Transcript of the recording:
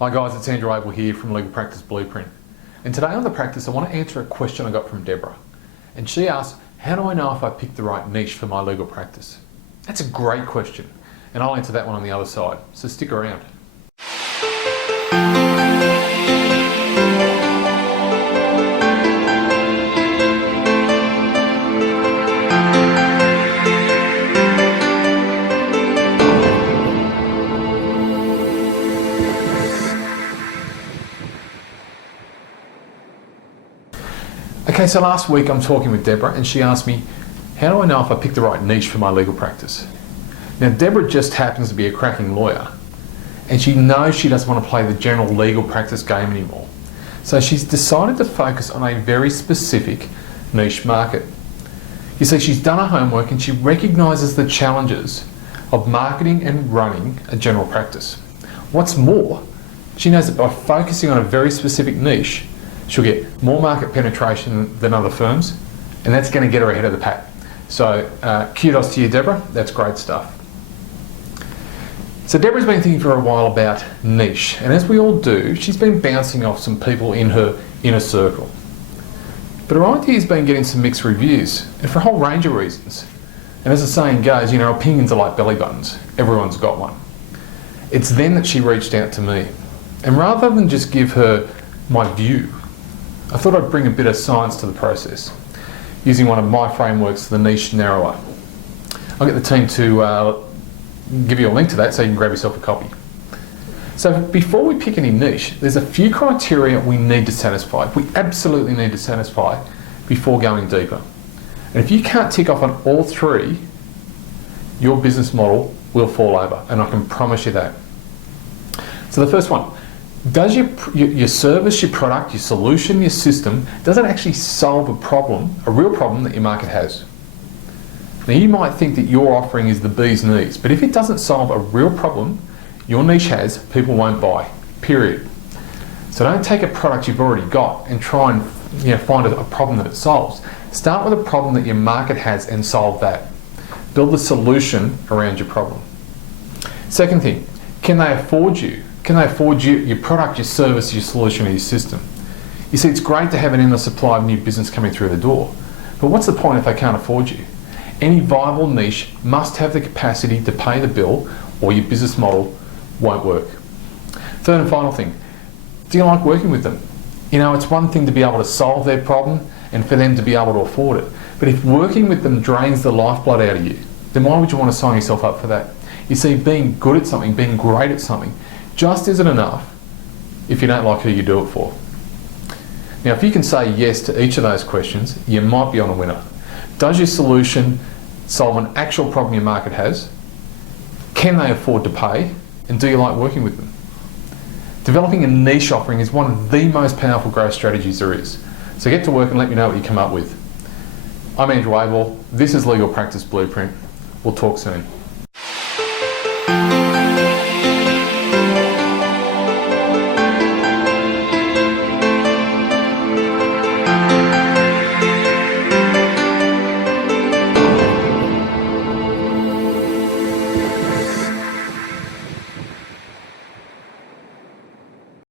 Hi guys, it's Andrew Abel here from Legal Practice Blueprint. And today on The Practice, I want to answer a question I got from Deborah. And she asked, how do I know if I picked the right niche for my legal practice? That's a great question. And I'll answer that one on the other side, so stick around. Okay, so last week I'm talking with Deborah and she asked me, how do I know if I picked the right niche for my legal practice? Now Deborah just happens to be a cracking lawyer and she knows she doesn't want to play the general legal practice game anymore. So she's decided to focus on a very specific niche market. You see, she's done her homework and she recognises the challenges of marketing and running a general practice. What's more, she knows that by focusing on a very specific niche, she'll get more market penetration than other firms, and that's going to get her ahead of the pack. So kudos to you, Deborah. That's great stuff. So Deborah's been thinking for a while about niche, and as we all do, she's been bouncing off some people in her inner circle. But her idea's been getting some mixed reviews, and for a whole range of reasons. And as the saying goes, opinions are like belly buttons. Everyone's got one. It's then that she reached out to me. And rather than just give her my view, I thought I'd bring a bit of science to the process, using one of my frameworks, the niche narrower. I'll get the team to give you a link to that so you can grab yourself a copy. So before we pick any niche, there's a few criteria we need to satisfy. We absolutely need to satisfy before going deeper. And if you can't tick off on all three, your business model will fall over, and I can promise you that. So the first one, does your service, your product, your solution, your system, does it actually solve a problem, a real problem that your market has? Now you might think that your offering is the bee's knees, but if it doesn't solve a real problem your niche has, people won't buy, period. So don't take a product you've already got and try and find a problem that it solves. Start with a problem that your market has and solve that. Build the solution around your problem. Second thing, can they afford you? Can they afford your product, your service, your solution, or your system? You see, it's great to have an endless supply of new business coming through the door, but what's the point if they can't afford you? Any viable niche must have the capacity to pay the bill, or your business model won't work. Third and final thing, do you like working with them? It's one thing to be able to solve their problem and for them to be able to afford it, but if working with them drains the lifeblood out of you, then why would you want to sign yourself up for that? You see, being good at something, being great at something, just isn't enough if you don't like who you do it for. Now, if you can say yes to each of those questions, you might be on a winner. Does your solution solve an actual problem your market has? Can they afford to pay? And do you like working with them? Developing a niche offering is one of the most powerful growth strategies there is. So get to work and let me know what you come up with. I'm Andrew Abel. This is Legal Practice Blueprint. We'll talk soon.